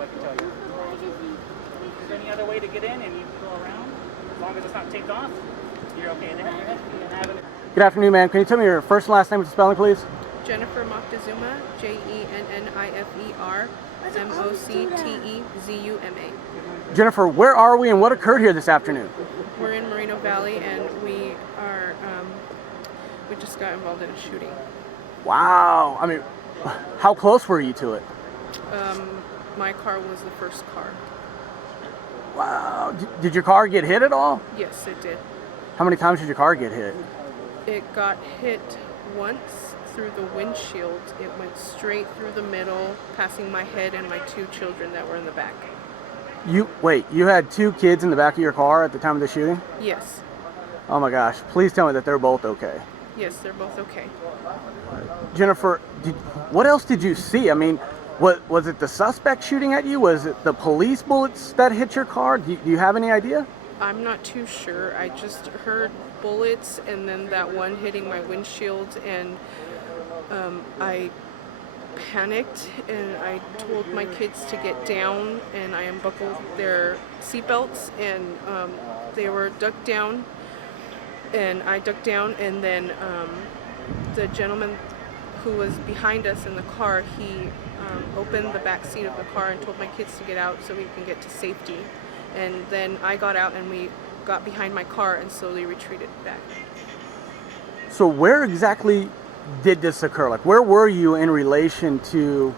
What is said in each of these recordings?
all I can tell you. Is there any other way to get in and you can go around? As long as it's not taped off, you're okay. There has to be an avenue. Good afternoon, ma'am. Can you tell me your first and last name with the spelling, please? Jennifer Moctezuma, Jennifer Moctezuma. Jennifer, where are we and what occurred here this afternoon? We're in Moreno Valley and we just got involved in a shooting. Wow. I mean, how close were you to it? My car was the first car. Wow. Did your car get hit at all? Yes, it did. How many times did your car get hit? It got hit once through the windshield. It went straight through the middle, passing my head and my two children that were in the back. You had two kids in the back of your car at the time of the shooting? Yes. Oh my gosh. Please tell me that they're both okay. Yes, they're both okay. Jennifer, what else did you see? I mean, was it the suspect shooting at you? Was it the police bullets that hit your car? Do you have any idea? I'm not too sure. I just heard bullets and then that one hitting my windshield, and I panicked and I told my kids to get down, and I unbuckled their seatbelts, and they were ducked down, and I ducked down, and then the gentleman who was behind us in the car, he opened the back seat of the car and told my kids to get out so we can get to safety. And then I got out and we got behind my car and slowly retreated back. So where exactly did this occur? Like, where were you in relation to,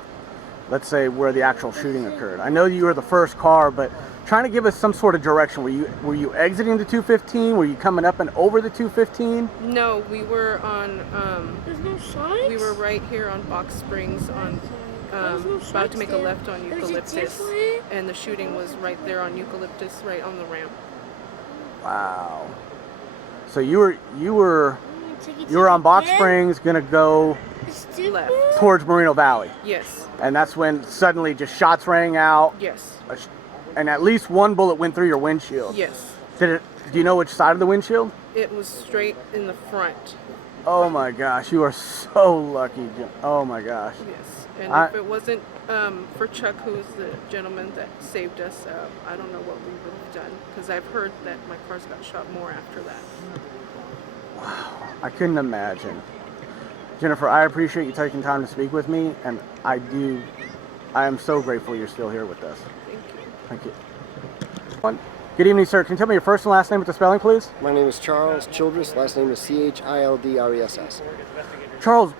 let's say, where the actual shooting occurred? I know you were the first car, but trying to give us some sort of direction. Were you exiting the 215? Were you coming up and over the 215? No, we were on. There's no signs? We were right here on Box Springs on. About to make a left on Eucalyptus, and the shooting was right there on Eucalyptus, right on the ramp. Wow. So you were on Box Springs, gonna go Left. towards Moreno Valley, Yes. and that's when suddenly just shots rang out, Yes. and at least one bullet went through your windshield. Yes. Do you know which side of the windshield? It was straight in the front. Oh my gosh, you are so lucky. Oh my gosh. Yes. And if it wasn't for Chuck, who's the gentleman that saved us, I don't know what we would have done, because I've heard that my cars got shot more after that. Wow, I couldn't imagine. Jennifer, I appreciate you taking time to speak with me, and I am so grateful you're still here with us. Thank you. Thank you. Good evening, sir. Can you tell me your first and last name with the spelling, please? My name is Charles Childress. Last name is Childress. Charles,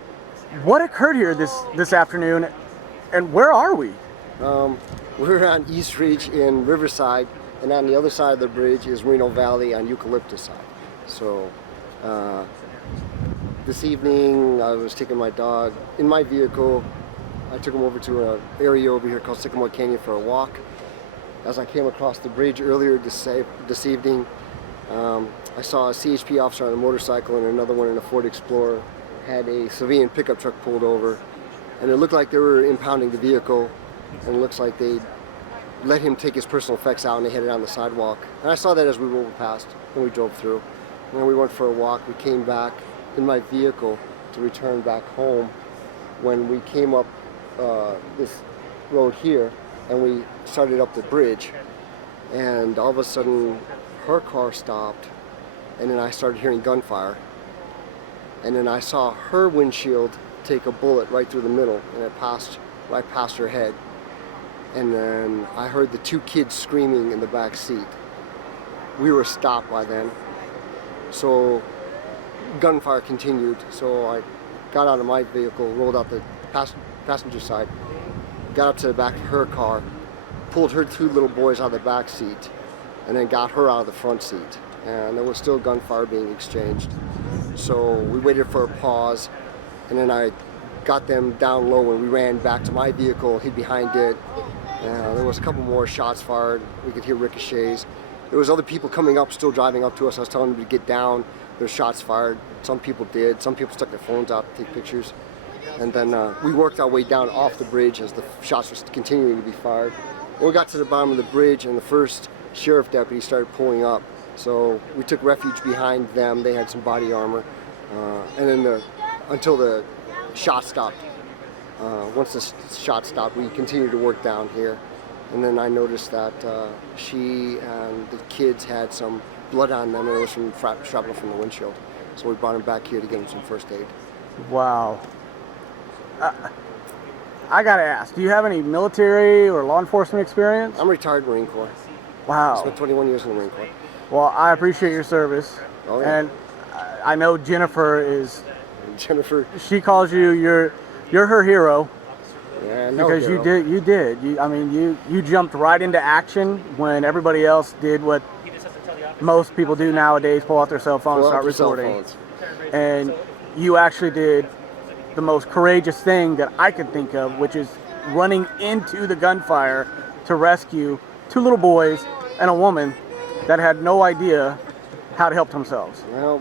what occurred here this afternoon, and where are we? We're on East Ridge in Riverside, and on the other side of the bridge is Moreno Valley on Eucalyptus side. So this evening I was taking my dog in my vehicle. I took him over to an area over here called Sycamore Canyon for a walk. As I came across the bridge earlier this evening, I saw a CHP officer on a motorcycle and another one in a Ford Explorer had a civilian pickup truck pulled over, and it looked like they were impounding the vehicle, and it looks like they let him take his personal effects out and they headed on the sidewalk. And I saw that as we rolled past and we drove through. And then we went for a walk. We came back in my vehicle to return back home. When we came up this road here, and we started up the bridge, and all of a sudden her car stopped, and then I started hearing gunfire, and then I saw her windshield take a bullet right through the middle, and it passed right past her head, and then I heard the two kids screaming in the back seat. We were stopped by then, so gunfire continued, so I got out of my vehicle, rolled out the passenger side, got up to the back of her car, pulled her two little boys out of the back seat, and then got her out of the front seat. And there was still gunfire being exchanged. So we waited for a pause, and then I got them down low and we ran back to my vehicle, hid behind it. There was a couple more shots fired. We could hear ricochets. There was other people coming up, still driving up to us. I was telling them to get down. There were shots fired. Some people did. Some people stuck their phones out to take pictures. And then we worked our way down off the bridge as the shots were continuing to be fired. When we got to the bottom of the bridge, and the first sheriff deputy started pulling up. So we took refuge behind them. They had some body armor. And then until the shot stopped. Once the shot stopped, we continued to work down here. And then I noticed that she and the kids had some blood on them, and it was from shrapnel from the windshield. So we brought them back here to get them some first aid. Wow. I gotta ask, do you have any military or law enforcement experience? I'm a retired Marine Corps. I Wow. spent 21 years in the Marine Corps. Well, I appreciate your service. Oh, yeah. And I know Jennifer is, Jennifer, she calls you, you're her hero. yeah, no Because hero. you jumped right into action when everybody else did what most people do nowadays, pull out their cell phone and Pull start out your cell recording. phones. And you actually did the most courageous thing that I could think of, which is running into the gunfire to rescue 2 little boys and a woman that had no idea how to help themselves. Well,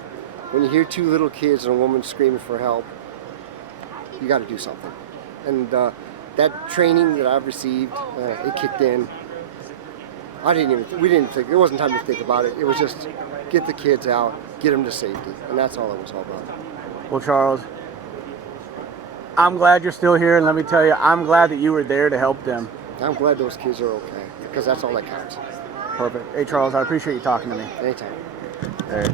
when you hear 2 little kids and a woman screaming for help, you got to do something. And that training that I've received, it kicked in. We didn't think, it wasn't time to think about it. It was just get the kids out, get them to safety. And that's all it was all about. Well, Charles, I'm glad you're still here, and let me tell you, I'm glad that you were there to help them. I'm glad those kids are okay, because that's all that counts. Perfect. Hey, Charles, I appreciate you talking to me. Anytime. All right.